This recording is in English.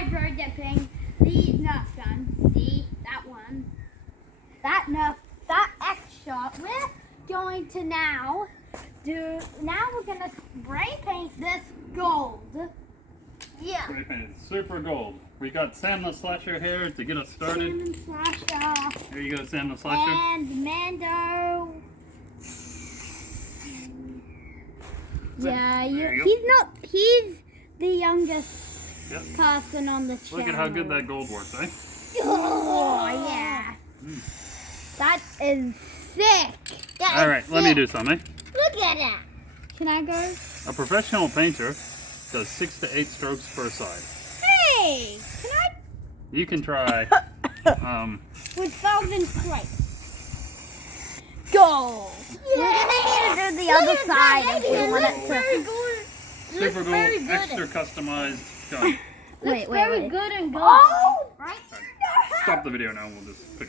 hydrodipping the Nerf gun. See, that one. That Nerf, that X shot. We're going to now we're going to spray paint this gold. Yeah. Spray painted super gold. We got Sam the Slasher here to get us started. Sam and Slasher. Here you go, Sam the Slasher. And Mando. Yeah, he's the youngest person on the channel. Look at how good that gold works, eh? Oh, yeah. That is sick. Alright, let me do something. Look at that. Can I go? A professional painter does 6 to 8 strokes per side. Hey, can I? You can try. With thousand stripes. Gold. Yeah. We're gonna need to do the other side if we want it to. Super gold, extra customized gun. Wait. Good and gold. Oh, right. Stop the video now and we'll just pick it up.